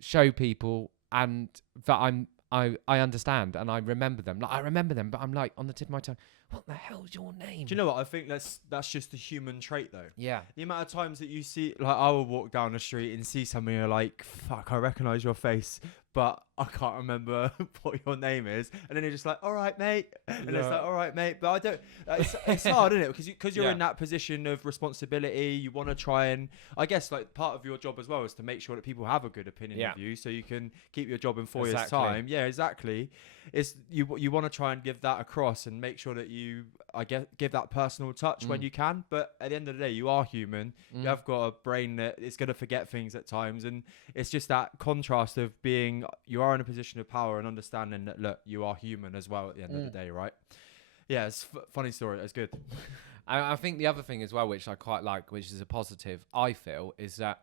show people and that I understand and I remember them. Like I remember them, but I'm like on the tip of my tongue, what the hell's your name? Do you know what? I think that's just a human trait, though. Yeah. The amount of times that you see, like, I will walk down the street and see somebody and you're like, fuck, I recognise your face, but I can't remember what your name is. And then you're just like, all right, mate. And it's like, all right, mate. But I don't, it's hard, isn't it? Because you're in that position of responsibility. You want to try and, I guess, like, part of your job as well is to make sure that people have a good opinion of you so you can keep your job in 4 years' time. Yeah, exactly. It's you want to try and give that across and make sure that you give that personal touch when you can, but at the end of the day you are human. You have got a brain that is going to forget things at times, and it's just that contrast of you are in a position of power and understanding that, look, you are human as well at the end of the day, right? Yeah, it's funny story. That's good. I think the other thing as well, which I quite like, which is a positive, I feel, is that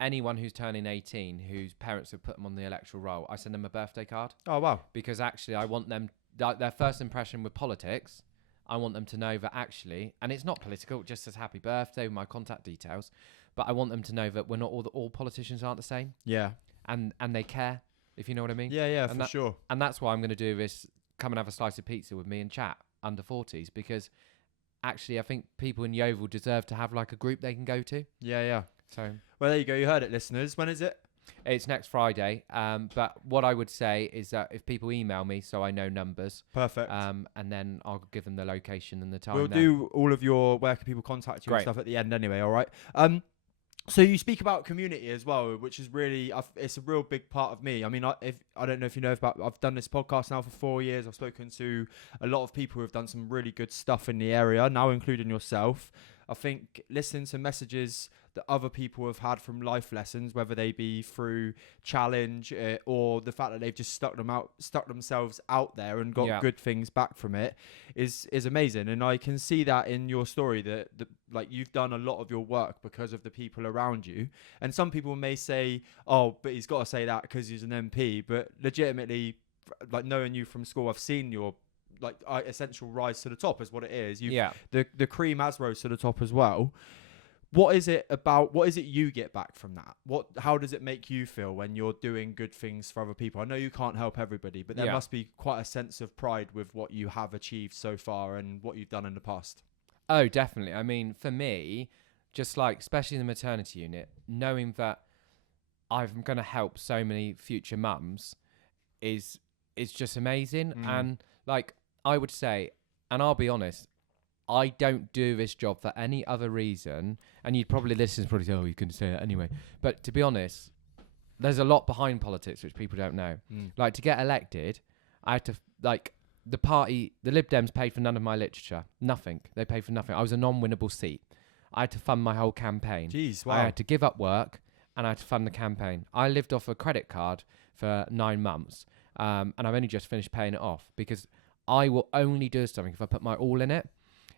anyone who's turning 18 whose parents have put them on the electoral roll, I send them a birthday card. Oh, wow. Because actually I want them, their first impression with politics, I want them to know that actually, and it's not political, it just says happy birthday with my contact details, but I want them to know that we're not all politicians aren't the same. Yeah. And they care, if you know what I mean. Yeah, for sure. And that's why I'm going to do this, come and have a slice of pizza with me and chat under 40s, because actually I think people in Yeovil deserve to have like a group they can go to. Yeah. So, well, there you go. You heard it, listeners. When is it? It's next Friday. But what I would say is that if people email me, so I know numbers. Perfect. And then I'll give them the location and the time. We'll do all of your where can people contact you and stuff at the end anyway. All right. So you speak about community as well, which is really, it's a real big part of me. I mean, I don't know if you know about, I've done this podcast now for 4 years. I've spoken to a lot of people who have done some really good stuff in the area, now including yourself. I think listening to messages that other people have had from life lessons, whether they be through challenge or the fact that they've just stuck themselves out there and got good things back from it, is amazing. And I can see that in your story that like you've done a lot of your work because of the people around you. And some people may say, oh, but he's got to say that because he's an MP. But legitimately, like knowing you from school, I've seen your essential rise to the top is what it is. The cream has rose to the top as well. What is it you get back from that? How does it make you feel when you're doing good things for other people? I know you can't help everybody, but there must be quite a sense of pride with what you have achieved so far and what you've done in the past. Oh, definitely. I mean, for me, just like, especially in the maternity unit, knowing that I'm going to help so many future mums is just amazing. And like, I would say, and I'll be honest, I don't do this job for any other reason. And you'd probably listen and probably say, oh, you can say that anyway. But to be honest, there's a lot behind politics which people don't know. Like, to get elected, I had to, like, the Lib Dems paid for none of my literature. Nothing. They paid for nothing. I was a non-winnable seat. I had to fund my whole campaign. Jeez, I wow. had to give up work and I had to fund the campaign. I lived off a credit card for 9 months, and I've only just finished paying it off because I will only do something if I put my all in it.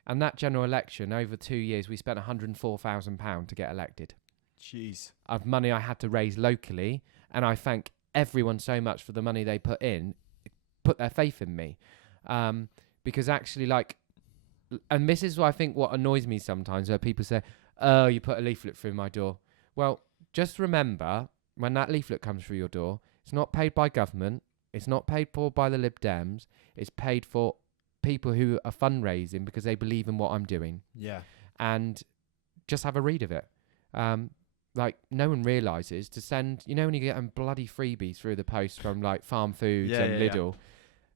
And that general election, over 2 years, we spent £104,000 to get elected Jeez. of money I had to raise locally. And I thank everyone so much for the money they put their faith in me. Because actually, like, and this is what I think what annoys me sometimes, where people say, oh, you put a leaflet through my door. Well, just remember, when that leaflet comes through your door, it's not paid by government, it's not paid for by the Lib Dems, it's paid for people who are fundraising because they believe in what I'm doing. Yeah. And just have a read of it. Like, no one realises to send, you know, when you get bloody freebies through the post from like Farm Foods and Lidl,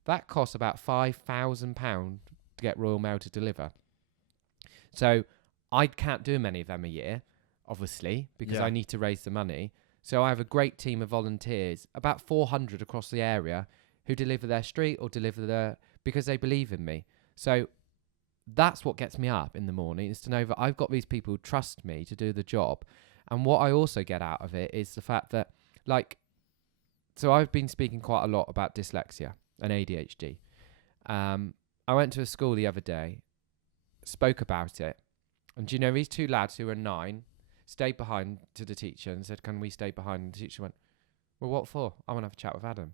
that costs about £5,000 to get Royal Mail to deliver. So I can't do many of them a year, obviously, because I need to raise the money. So I have a great team of volunteers, about 400 across the area, who deliver their street or because they believe in me. So that's what gets me up in the morning, is to know that I've got these people who trust me to do the job. And what I also get out of it is the fact that, like, so I've been speaking quite a lot about dyslexia and ADHD. I went to a school the other day, spoke about it, and do you know, these two lads who are 9 stayed behind to the teacher and said, can we stay behind? And the teacher went, well, what for? I want to have a chat with Adam.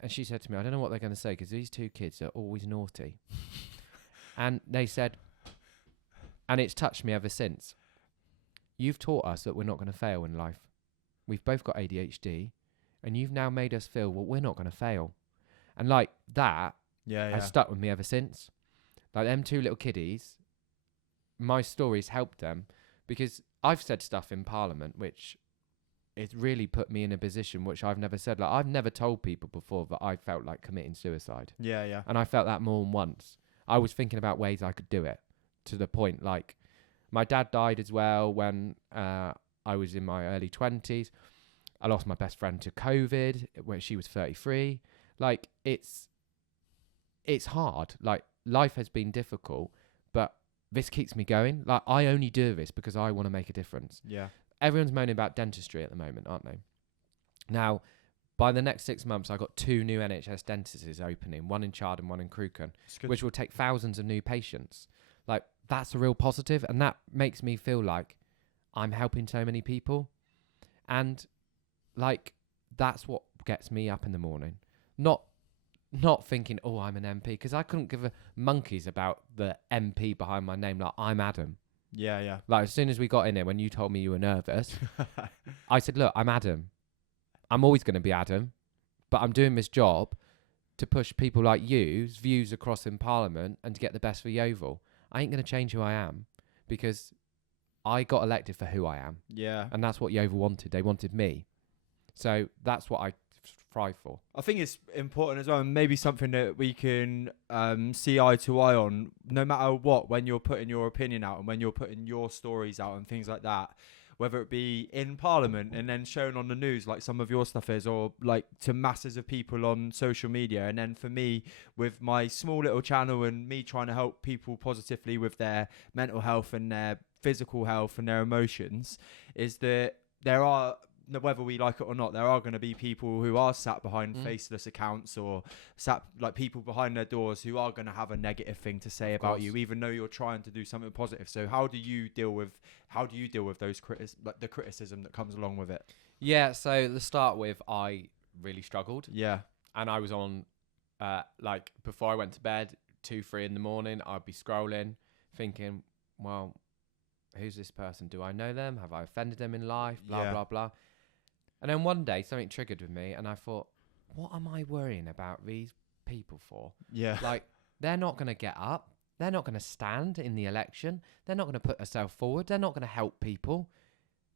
And she said to me, I don't know what they're going to say because these two kids are always naughty. And they said, and it's touched me ever since, you've taught us that we're not going to fail in life. We've both got ADHD, and you've now made us feel, well, we're not going to fail. And like that has stuck with me ever since. Like them two little kiddies, my stories helped them because I've said stuff in Parliament which it really put me in a position which I've never said. Like, I've never told people before that I felt like committing suicide. Yeah. And I felt that more than once. I was thinking about ways I could do it, to the point, like, my dad died as well when I was in my early 20s. I lost my best friend to COVID when she was 33. Like, it's hard. Like, life has been difficult, but this keeps me going. Like, I only do this because I want to make a difference. Yeah. Everyone's moaning about dentistry at the moment, aren't they? Now, by the next 6 months, I got 2 new NHS dentists opening, one in Chard and one in Crewcombe, which will take thousands of new patients. Like, that's a real positive, and that makes me feel like I'm helping so many people. And, like, that's what gets me up in the morning. Not thinking, oh, I'm an MP, because I couldn't give a monkeys about the MP behind my name. Like, I'm Adam. Yeah. Like, as soon as we got in here, when you told me you were nervous, I said, look, I'm Adam. I'm always going to be Adam, but I'm doing this job to push people like you's views across in Parliament and to get the best for Yeovil. I ain't going to change who I am because I got elected for who I am. Yeah. And that's what Yeovil wanted. They wanted me. So that's what I strive for. I think it's important as well, and maybe something that we can see eye to eye on, no matter what, when you're putting your opinion out and when you're putting your stories out and things like that, whether it be in Parliament and then shown on the news like some of your stuff is, or like to masses of people on social media. And then for me, with my small little channel and me trying to help people positively with their mental health and their physical health and their emotions, is that there are, whether we like it or not, there are going to be people who are sat behind faceless accounts or sat like people behind their doors who are going to have a negative thing to say about you, even though you're trying to do something positive. So how do you deal with those the criticism that comes along with it? Yeah. So to start with, I really struggled. Yeah. And I was on, like, before I went to bed, 2-3 in the morning, I'd be scrolling, thinking, well, who's this person? Do I know them? Have I offended them in life? Blah, blah, blah. And then one day something triggered with me and I thought, what am I worrying about these people for? Yeah. Like, they're not going to get up. They're not going to stand in the election. They're not going to put themselves forward. They're not going to help people.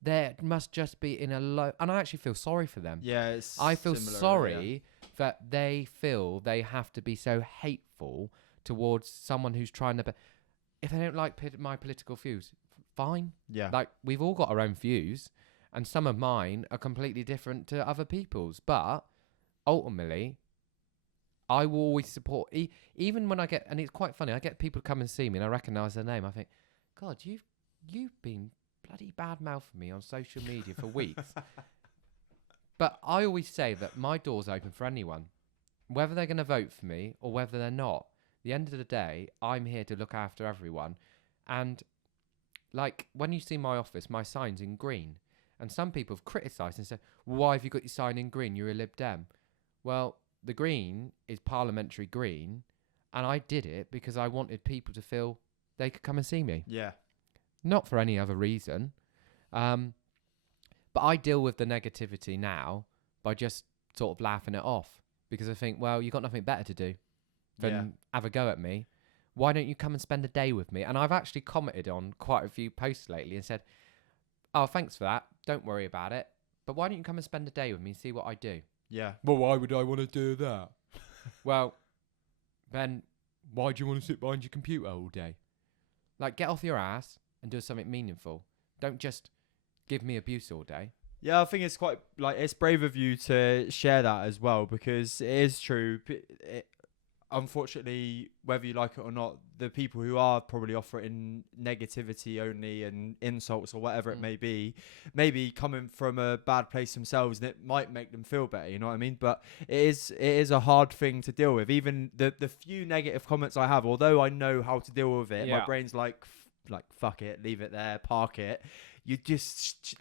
They must just be in a low... And I actually feel sorry for them. Yeah, I feel sorry that they feel they have to be so hateful towards someone who's trying to... If they don't like my political views, fine. Yeah. Like, we've all got our own views. And some of mine are completely different to other people's. But ultimately, I will always support... even when I get... And it's quite funny. I get people come and see me and I recognise their name. I think, God, you've you've been bloody bad mouthing me on social media for weeks. But I always say that my door's open for anyone, whether they're going to vote for me or whether they're not. At the end of the day, I'm here to look after everyone. And like when you see my office, my sign's in green. And some people have criticised and said, why have you got your sign in green? You're a Lib Dem. Well, the green is parliamentary green. And I did it because I wanted people to feel they could come and see me. Yeah. Not for any other reason. But I deal with the negativity now by just sort of laughing it off. Because I think, well, you've got nothing better to do than have a go at me. Why don't you come and spend a day with me? And I've actually commented on quite a few posts lately and said, oh, thanks for that. Don't worry about it. But why don't you come and spend a day with me and see what I do? Yeah. Well, why would I want to do that? Well, then why do you want to sit behind your computer all day? Like, get off your ass and do something meaningful. Don't just give me abuse all day. Yeah, I think it's quite it's brave of you to share that as well, because it is true. Unfortunately, whether you like it or not, the people who are probably offering negativity only and insults or whatever it may be coming from a bad place themselves, and it might make them feel better. You know what I mean? But it is a hard thing to deal with. Even the few negative comments I have, although I know how to deal with it, my brain's like fuck it, leave it there, park it. You just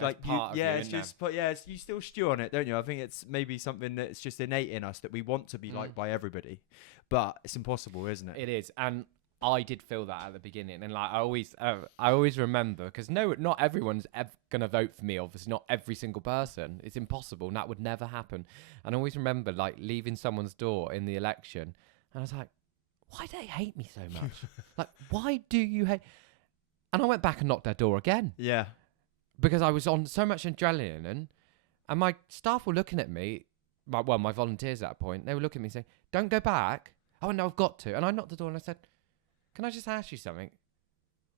you still stew on it, don't you? I think it's maybe something that's just innate in us that we want to be liked by everybody, but it's impossible, isn't it? It is, and I did feel that at the beginning, and like I always remember, because not everyone's gonna vote for me. Obviously, not every single person. It's impossible, and that would never happen. And I always remember like leaving someone's door in the election, and I was like, why do they hate me so much? Like, why do you hate? And I went back and knocked their door again. Yeah. Because I was on so much adrenaline, and my staff were looking at me, my volunteers at that point, they were looking at me saying, don't go back. I went, no, I've got to. And I knocked the door and I said, can I just ask you something?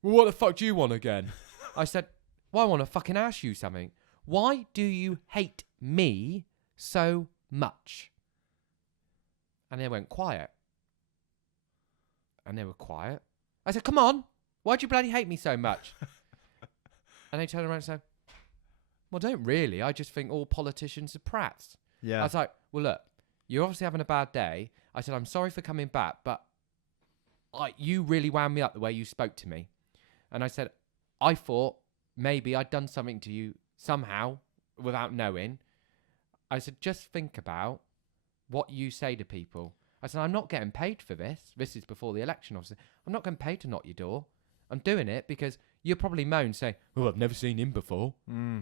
Well, what the fuck do you want again? I said, well, I want to fucking ask you something. Why do you hate me so much? And they went quiet. And they were quiet. I said, come on. Why'd you bloody hate me so much? And they turned around and said, well, don't really. I just think all politicians are prats. Yeah. I was like, well, look, you're obviously having a bad day. I said, I'm sorry for coming back, but you really wound me up the way you spoke to me. And I said, I thought maybe I'd done something to you somehow without knowing. I said, just think about what you say to people. I said, I'm not getting paid for this. This is before the election, obviously. I'm not getting paid to knock your door. I'm doing it because you'll probably moan, say, oh, I've never seen him before.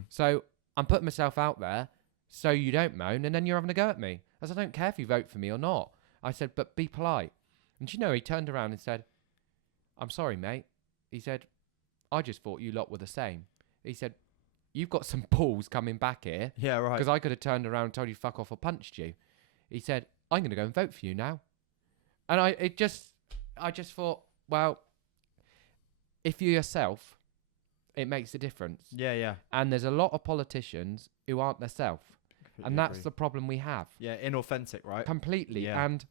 So I'm putting myself out there so you don't moan, and then you're having a go at me. I said, I don't care if you vote for me or not. I said, but be polite. And you know, he turned around and said, I'm sorry, mate. He said, I just thought you lot were the same. He said, you've got some balls coming back here. Yeah, right. Because I could have turned around and told you fuck off or punched you. He said, I'm going to go and vote for you now. And I just thought, well, if you're yourself, it makes a difference. Yeah, yeah. And there's a lot of politicians who aren't their self. And that's the problem we have. Yeah, inauthentic, right? Completely. Yeah. And,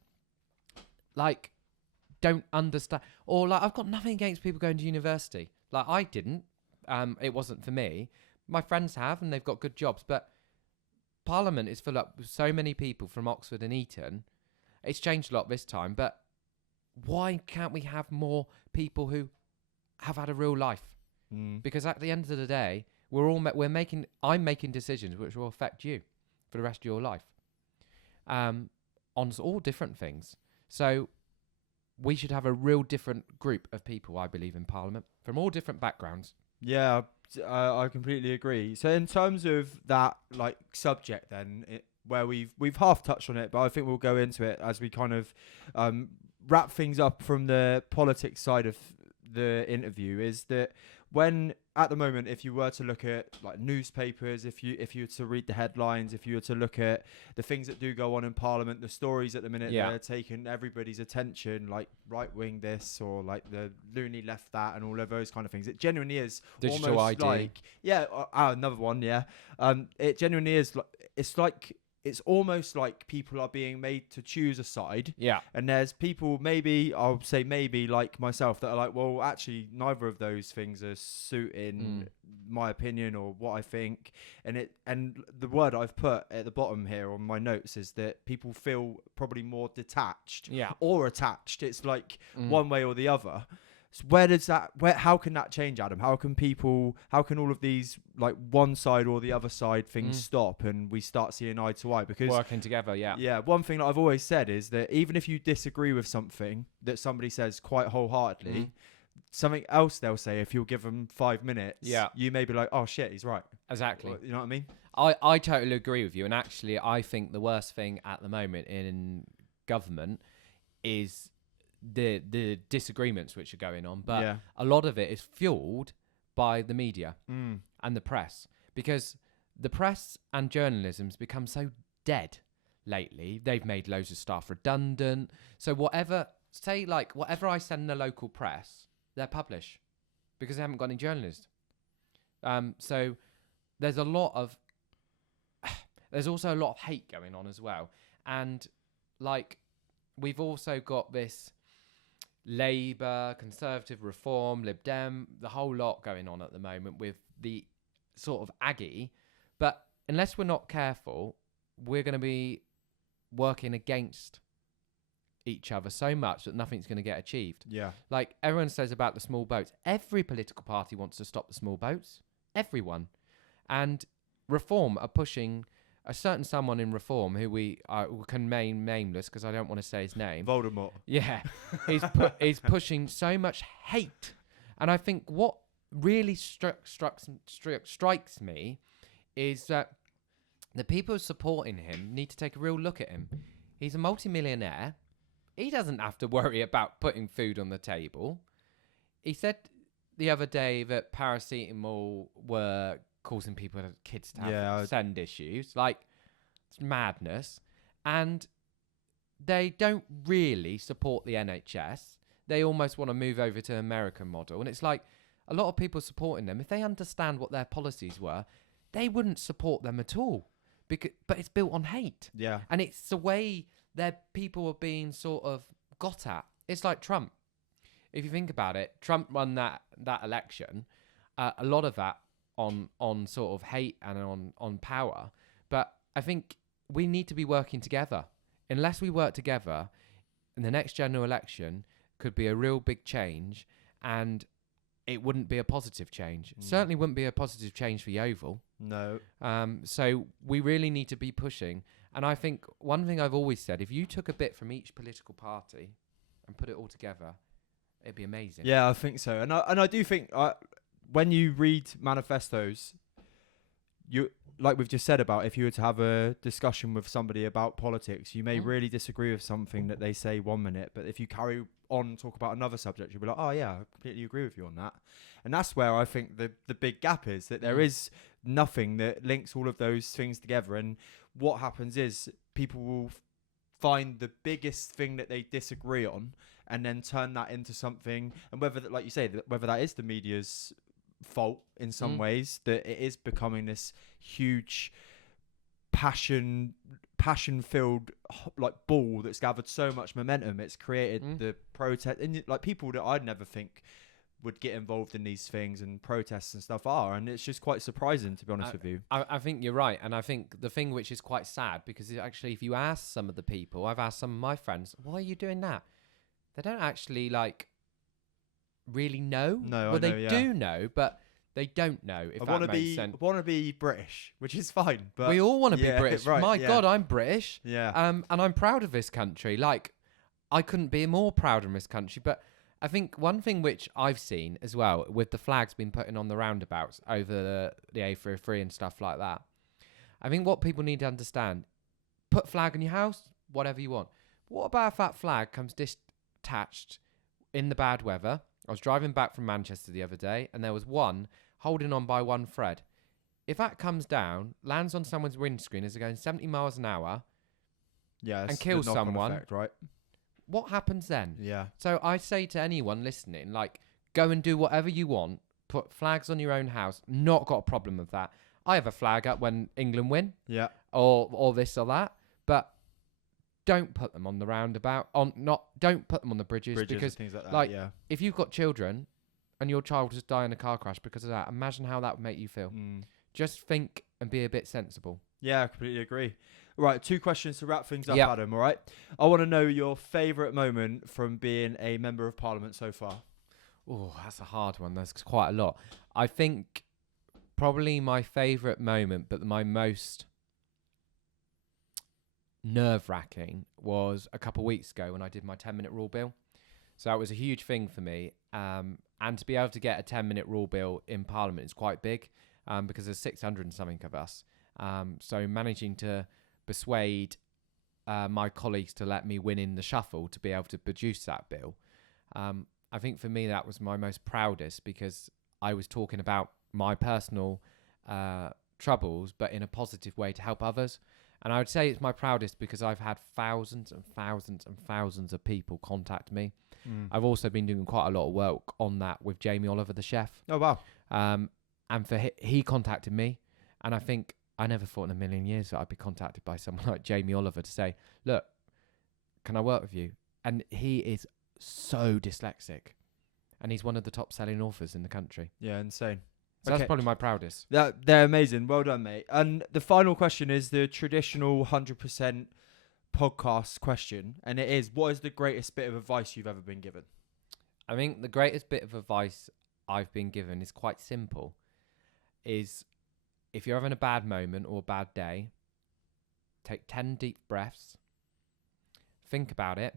like, don't understand. Or, like, I've got nothing against people going to university. Like, I didn't. It wasn't for me. My friends have, and they've got good jobs. But Parliament is full up with so many people from Oxford and Eton. It's changed a lot this time. But why can't we have more people who have had a real life? Because at the end of the day, I'm making decisions which will affect you for the rest of your life, on all different things. So we should have a real different group of people, I believe, in Parliament from all different backgrounds. Yeah, I completely agree. So in terms of that like subject, then where we've half touched on it, but I think we'll go into it as we kind of wrap things up from the politics side of the interview. Is that when at the moment, if you were to look at like newspapers, if you were to read the headlines, if you were to look at the things that do go on in Parliament, the stories at the minute that are taking everybody's attention, like right wing this or like the loony left that and all of those kind of things, it genuinely is Digital almost ID. like another one. It genuinely is like it's like it's almost like people are being made to choose a side. Yeah. And there's people, maybe I'll say maybe like myself, that are like, well, actually neither of those things are suiting my opinion or what I think. And the word I've put at the bottom here on my notes is that people feel probably more detached Yeah. or attached. It's like one way or the other. So how can that change, Adam? How can all of these, like, one side or the other side things stop and we start seeing eye to eye? Because Working together, yeah, one thing that I've always said is that even if you disagree with something that somebody says quite wholeheartedly, something else they'll say, if you'll give them 5 minutes, you may be like, oh shit, he's right. Exactly. You know what I mean? I totally agree with you. And actually, I think the worst thing at the moment in government is the disagreements which are going on. But a lot of it is fueled by the media and the press, because the press and journalism's become so dead lately. They've made loads of staff redundant. So whatever I send the local press, they publish because they haven't got any journalists. So there's also a lot of hate going on as well. And like, we've also got this Labour, Conservative, Reform, Lib Dem, the whole lot going on at the moment with the sort of Aggie. But unless we're not careful, we're going to be working against each other so much that nothing's going to get achieved. Yeah. Like everyone says about the small boats. Every political party wants to stop the small boats. Everyone. And Reform are pushing a certain someone in Reform who we can name nameless because I don't want to say his name. Voldemort. Yeah. He's pushing so much hate. And I think what really strikes me is that the people supporting him need to take a real look at him. He's a multimillionaire. He doesn't have to worry about putting food on the table. He said the other day that paracetamol were causing kids to have send issues. Like, it's madness. And they don't really support the NHS. They almost want to move over to American model. And it's like, a lot of people supporting them, if they understand what their policies were, they wouldn't support them at all. But it's built on hate. Yeah. And it's the way that people are being sort of got at. It's like Trump. If you think about it, Trump won that election. A lot of that on sort of hate and on power. But I think we need to be working together. Unless we work together, in the next general election could be a real big change, and it wouldn't be a positive change. Certainly wouldn't be a positive change for Yeovil. No. So we really need to be pushing. And I think one thing I've always said, if you took a bit from each political party and put it all together, it'd be amazing. Yeah, I think so. And I do think when you read manifestos, you, like we've just said about, if you were to have a discussion with somebody about politics, you may really disagree with something that they say 1 minute, but if you carry on and talk about another subject, you'll be like, oh yeah, I completely agree with you on that. And that's where I think the big gap is, that there is nothing that links all of those things together. And what happens is people will find the biggest thing that they disagree on and then turn that into something, and whether that, like you say, whether that is the media's fault in some ways, that it is becoming this huge passion filled like ball that's gathered so much momentum. It's created the protest, and like people that I'd never think would get involved in these things and protests and stuff are, and it's just quite surprising, to be honest with you. I think you're right. And I think the thing which is quite sad, because actually if you ask some of the people, I've asked some of my friends, why are you doing that? They don't actually like really know. No, well, they do know, but they don't know, if that makes sense. I want to be British, which is fine, but we all want to be British. Right, My God, I'm British. Yeah. And I'm proud of this country. Like, I couldn't be more proud of this country. But I think one thing which I've seen as well, with the flags being put in on the roundabouts over the A303 and stuff like that, I think what people need to understand, put flag in your house, whatever you want. What about if that flag comes detached in the bad weather? I was driving back from Manchester the other day, and there was one holding on by one thread. If that comes down, lands on someone's windscreen as they're going 70 miles an hour, and kills someone, effect, right? What happens then? Yeah. So I say to anyone listening, like, go and do whatever you want. Put flags on your own house. Not got a problem with that. I have a flag up when England win. Yeah. or this or that. But don't put them on the roundabout. Don't put them on the bridges, Bridges because and things like that. like, yeah. if you've got children and your child just die in a car crash because of that, imagine how that would make you feel. Just think and be a bit sensible. Yeah, I completely agree. Right, 2 questions to wrap things up, Yep. Adam, all right? I want to know your favourite moment from being a Member of Parliament so far. Oh, that's a hard one. There's quite a lot. I think probably my favourite moment, but my most nerve-wracking, was a couple of weeks ago when I did my 10-minute rule bill. So that was a huge thing for me. And to be able to get a 10-minute rule bill in Parliament is quite big, because there's 600 and something of us. So managing to persuade my colleagues to let me win in the shuffle to be able to produce that bill, I think for me that was my most proudest, because I was talking about my personal troubles, but in a positive way to help others. And I would say it's my proudest because I've had thousands and thousands and thousands of people contact me. I've also been doing quite a lot of work on that with Jamie Oliver, the chef. Oh, wow. And for he contacted me, and I think I never thought in a million years that I'd be contacted by someone like Jamie Oliver to say, look, can I work with you? And he is so dyslexic, and he's one of the top selling authors in the country. Yeah, insane. So that's probably my proudest. They're amazing. Well done, mate. And the final question is the traditional 100% podcast question. And it is, what is the greatest bit of advice you've ever been given? I think the greatest bit of advice I've been given is quite simple. Is if you're having a bad moment or a bad day, take 10 deep breaths, think about it,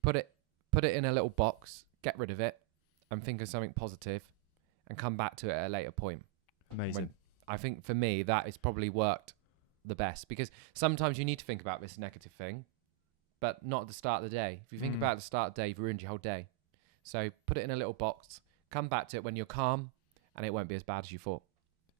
put it in a little box, get rid of it, and think of something positive, and come back to it at a later point. Amazing. I think for me, that has probably worked the best, because sometimes you need to think about this negative thing, but not at the start of the day. If you think about it at the start of the day, you've ruined your whole day. So put it in a little box, come back to it when you're calm, and it won't be as bad as you thought.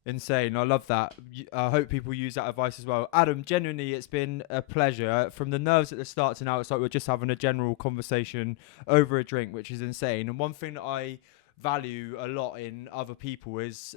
Insane. I love that. I hope people use that advice as well. Adam, genuinely, it's been a pleasure. From the nerves at the start to now, it's like we're just having a general conversation over a drink, which is insane. And one thing that I value a lot in other people is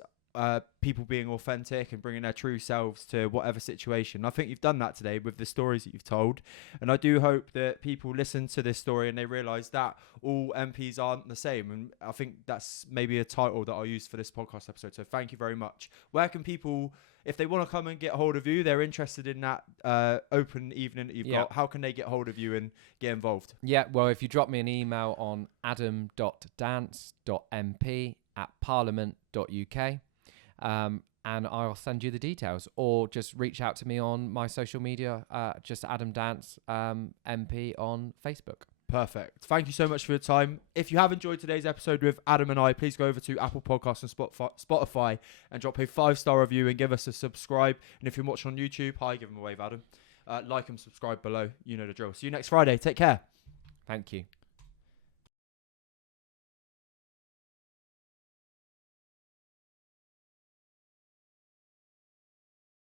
people being authentic and bringing their true selves to whatever situation. I think you've done that today with the stories that you've told, and I do hope that people listen to this story and they realise that all MPs aren't the same. And I think that's maybe a title that I'll use for this podcast episode. So thank you very much. Where can people, if they want to come and get hold of you, they're interested in that open evening that you've got, how can they get hold of you and get involved? Yeah, well, if you drop me an email on adam.dance.mp@parliament.uk, and I'll send you the details, or just reach out to me on my social media, just Adam Dance MP on Facebook. Perfect. Thank you so much for your time. If you have enjoyed today's episode with Adam and I, please go over to Apple Podcasts and Spotify and drop a 5-star review and give us a subscribe. And if you're watching on YouTube, hi, give them a wave, Adam. Like and subscribe below. You know the drill. See you next Friday. Take care. Thank you.